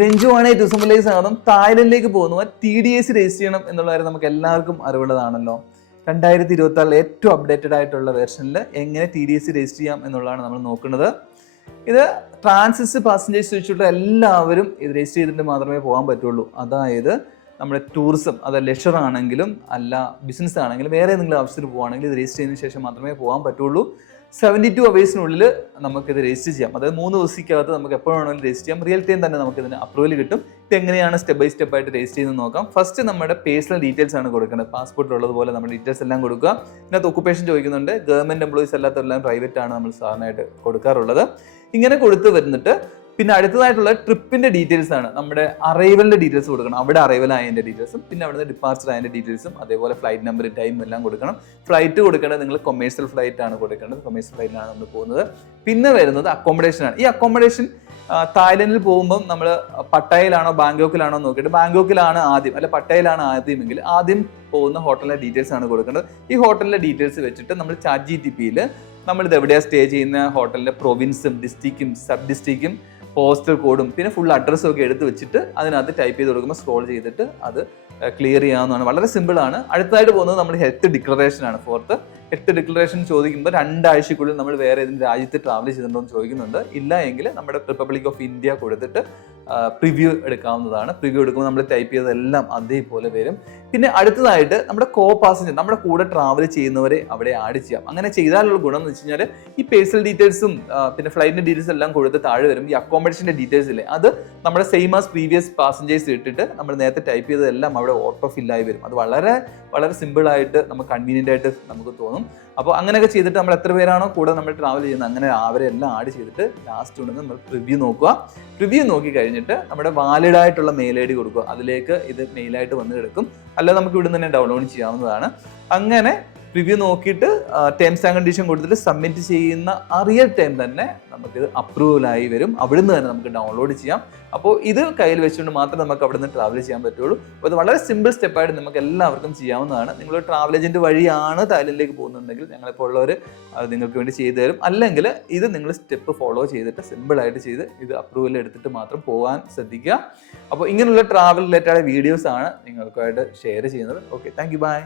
രഞ്ജുവാണ് ടൂറിസമിലേക്ക് സ്വാഗതം. തായ്ലൻഡിലേക്ക് പോകുന്നവർ TDS register ചെയ്യണം എന്നുള്ള കാര്യം നമുക്ക് എല്ലാവർക്കും അറിവുള്ളതാണല്ലോ. 2026 ഏറ്റവും അപ്ഡേറ്റഡ് ആയിട്ടുള്ള വെർഷനിൽ എങ്ങനെ TDS രജിസ്റ്റർ ചെയ്യാം എന്നുള്ളതാണ് നമ്മൾ നോക്കുന്നത്. ഇത് ട്രാൻസിസ്റ്റ് പാസഞ്ചേഴ്സ് വെച്ചിട്ട് എല്ലാവരും ഇത് രജിസ്റ്റർ ചെയ്തിട്ട് മാത്രമേ പോകാൻ പറ്റുള്ളൂ. അതായത് നമ്മുടെ ടൂറിസം, അത് ലെഷർ ആണെങ്കിലും അല്ല ബിസിനസ് ആണെങ്കിലും വേറെ എന്തെങ്കിലും ആവശ്യത്തിന് പോകുകയാണെങ്കിൽ ഇത് രജിസ്റ്റർ ചെയ്തതിനു ശേഷം മാത്രമേ പോകാൻ പറ്റുള്ളൂ. 72 അവേഴ്സിനുള്ളിൽ നമുക്കിത് രജിസ്റ്റർ ചെയ്യാം. അതായത് 3 ദിവസത്തിനകത്ത് നമുക്ക് എപ്പോൾ വേണമെങ്കിലും രജിസ്റ്റർ ചെയ്യാം. റിയൽ ടൈം തന്നെ നമുക്ക് ഇതിന് അപ്രൂവൽ കിട്ടും. ഇത് എങ്ങനെയാണ് സ്റ്റെപ്പ് ബൈ സ്റ്റെപ്പ് ആയിട്ട് രജിസ്റ്റർ ചെയ്യുന്നത് നോക്കാം. ഫസ്റ്റ് നമ്മുടെ പേഴ്സണൽ ഡീറ്റെയിൽസ് ആണ് കൊടുക്കേണ്ടത്. പാസ്പോർട്ടിലുള്ളതുപോലെ നമ്മുടെ ഡീറ്റെയിൽസ് എല്ലാം കൊടുക്കുക. ഇതിനകത്ത് ഒക്കുപേഷൻ ചോദിക്കുന്നുണ്ട്. ഗവൺമെന്റ് എംപ്ലോയീസ് അല്ലാത്തവരെല്ലാം പ്രൈവറ്റ് ആണ് നമ്മൾ സാധാരണയായിട്ട് കൊടുക്കാറുള്ളത്. ഇങ്ങനെ കൊടുത്ത് വരുന്നിട്ട് പിന്നെ അടുത്തതായിട്ടുള്ള ട്രിപ്പിന്റെ ഡീറ്റെയിൽസ് ആണ്. നമ്മുടെ അറൈവലിന്റെ ഡീറ്റെയിൽസ് കൊടുക്കണം. അവിടെ അറൈവൽ ആയതിന്റെ ഡീറ്റെയിൽസും പിന്നെ അവിടുന്ന് ഡിപ്പാർച്ചർ ആയതിന്റെ ഡീറ്റെയിൽസും അതേപോലെ ഫ്ലൈറ്റ് നമ്പർ ടൈം എല്ലാം കൊടുക്കണം. ഫ്ലൈറ്റ് കൊടുക്കേണ്ടത് നിങ്ങൾ കൊമേഴ്സ്യൽ ഫ്ലൈറ്റ് ആണ് കൊടുക്കേണ്ടത്. കൊമേഴ്സ്യൽ ഫ്ലൈറ്റിലാണ് നമ്മൾ പോകുന്നത്. പിന്നെ വരുന്നത് അക്കോമഡേഷൻ ആണ്. ഈ അക്കോമഡേഷൻ തായ്ലൻഡിൽ പോകുമ്പോൾ നമ്മൾ പട്ടായയിലാണോ ബാങ്കോക്കിലാണോ നോക്കിയിട്ട് ബാങ്കോക്കിലാണ് ആദ്യം അല്ല പട്ടായയിലാണ് ആദ്യമെങ്കിൽ ആദ്യം പോകുന്ന ഹോട്ടലിന്റെ ഡീറ്റെയിൽസ് ആണ് കൊടുക്കേണ്ടത്. ഈ ഹോട്ടലിന്റെ ഡീറ്റെയിൽസ് വെച്ചിട്ട് നമ്മൾ ChatGPTയിൽ നമ്മളിത് എവിടെയാണ് സ്റ്റേ ചെയ്യുന്ന ഹോട്ടലിന്റെ പ്രൊവിൻസും ഡിസ്ട്രിക്റ്റും സബ് ഡിസ്ട്രിക്റ്റും പോസ്റ്റൽ കോഡും പിന്നെ ഫുൾ അഡ്രസ്സും ഒക്കെ എടുത്ത് വെച്ചിട്ട് അതിനകത്ത് ടൈപ്പ് ചെയ്ത് കൊടുക്കുമ്പോൾ സ്ക്രോൾ ചെയ്തിട്ട് അത് ക്ലിയർ ചെയ്യാവുന്നതാണ്. വളരെ സിമ്പിൾ ആണ്. അടുത്തായിട്ട് പോകുന്നത് നമ്മുടെ ഹെൽത്ത് ഡിക്ലറേഷൻ ആണ്. ഫോർത്ത് ഹെൽത്ത് ഡിക്ലറേഷൻ ചോദിക്കുമ്പോൾ 2 ആഴ്ചക്കുള്ളിൽ നമ്മൾ വേറെ ഏതെങ്കിലും രാജ്യത്ത് ട്രാവൽ ചെയ്തിട്ടുണ്ടോ എന്ന് ചോദിക്കുന്നുണ്ട്. ഇല്ല എങ്കിൽ നമ്മുടെ റിപ്പബ്ലിക് ഓഫ് ഇന്ത്യ കൊടുത്തിട്ട് പ്രിവ്യൂ എടുക്കാവുന്നതാണ്. പ്രിവ്യൂ എടുക്കുമ്പോൾ നമ്മൾ ടൈപ്പ് ചെയ്തതെല്ലാം അതേപോലെ വരും. പിന്നെ അടുത്തതായിട്ട് നമ്മുടെ കോ പാസഞ്ചർ, നമ്മുടെ കൂടെ ട്രാവൽ ചെയ്യുന്നവരെ അവിടെ ആഡ് ചെയ്യാം. അങ്ങനെ ചെയ്താലുള്ള ഗുണം എന്ന് വെച്ച് കഴിഞ്ഞാൽ ഈ പേഴ്സണൽ ഡീറ്റെയിൽസും പിന്നെ ഫ്ലൈറ്റിന്റെ ഡീറ്റെയിൽസ് എല്ലാം കൊടുത്ത് താഴെ വരും. ഈ അക്കോമഡേഷന്റെ ഡീറ്റെയിൽസ് ഇല്ലേ, അത് നമ്മുടെ സെയിം ആസ് പ്രീവിയസ് പാസഞ്ചേഴ്സ് ഇട്ടിട്ട് നമ്മൾ നേരത്തെ ടൈപ്പ് ചെയ്തതെല്ലാം അവിടെ ഓട്ടോ ഫില്ലായി വരും. അത് വളരെ വളരെ സിമ്പിൾ ആയിട്ട് നമുക്ക് കൺവീനിയന്റ് ആയിട്ട് നമുക്ക് തോന്നും. അപ്പോൾ അങ്ങനെയൊക്കെ ചെയ്തിട്ട് നമ്മൾ എത്ര പേരാണോ കൂടെ നമ്മൾ ട്രാവൽ ചെയ്യുന്നത് അങ്ങനെ അവരെ എല്ലാം ആഡ് ചെയ്തിട്ട് ലാസ്റ്റ് കൊണ്ട് നമ്മൾ പ്രിവ്യൂ നോക്കുക. പ്രിവ്യൂ നോക്കി കഴിഞ്ഞിട്ട് നമ്മുടെ വാലിഡ് ആയിട്ടുള്ള മെയിൽ ID കൊടുക്കുക. അതിലേക്ക് ഇത് മെയിലായിട്ട് വന്ന് കിടക്കും. അല്ലാതെ നമുക്ക് ഇവിടെ നിന്ന് തന്നെ ഡൗൺലോഡ് ചെയ്യാവുന്നതാണ്. അങ്ങനെ റിവ്യൂ നോക്കിയിട്ട് ടേംസ് ആൻഡ് കണ്ടീഷൻ കൊടുത്തിട്ട് സബ്മിറ്റ് ചെയ്യുന്ന റിയൽ ടൈം തന്നെ നമുക്കിത് അപ്രൂവലായി വരും. അവിടുന്ന് തന്നെ നമുക്ക് ഡൗൺലോഡ് ചെയ്യാം. അപ്പോൾ ഇത് കയ്യിൽ വെച്ചുകൊണ്ട് മാത്രമേ നമുക്ക് അവിടെ നിന്ന് ട്രാവൽ ചെയ്യാൻ പറ്റുള്ളൂ. അപ്പോൾ ഇത് വളരെ സിമ്പിൾ സ്റ്റെപ്പായിട്ട് നമുക്ക് എല്ലാവർക്കും ചെയ്യാവുന്നതാണ്. നിങ്ങൾ ട്രാവൽ ഏജന്റ് വഴിയാണ് തായ്ലൻഡിലേക്ക് പോകുന്നുണ്ടെങ്കിൽ ഞങ്ങളിപ്പോൾ ഉള്ളവർ നിങ്ങൾക്ക് വേണ്ടി ചെയ്തു തരും. അല്ലെങ്കിൽ ഇത് നിങ്ങൾ സ്റ്റെപ്പ് ഫോളോ ചെയ്തിട്ട് സിമ്പിളായിട്ട് ചെയ്ത് ഇത് അപ്രൂവൽ എടുത്തിട്ട് മാത്രം പോകാൻ ശ്രദ്ധിക്കുക. അപ്പോൾ ഇങ്ങനെയുള്ള ട്രാവൽ റിലേറ്റഡ് വീഡിയോസ് ആണ് നിങ്ങൾക്കായിട്ട് ഷെയർ ചെയ്യുന്നത്. Okay, thank you, by.